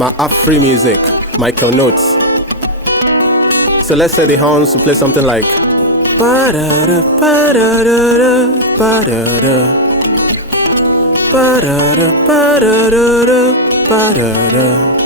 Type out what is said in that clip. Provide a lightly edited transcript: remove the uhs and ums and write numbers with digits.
My Afri music, Michael Notes. So let's set the horns to play something like ba-da-da, ba-da-da-da, ba-da-da, ba-da-da, ba-da-da, ba-da-da.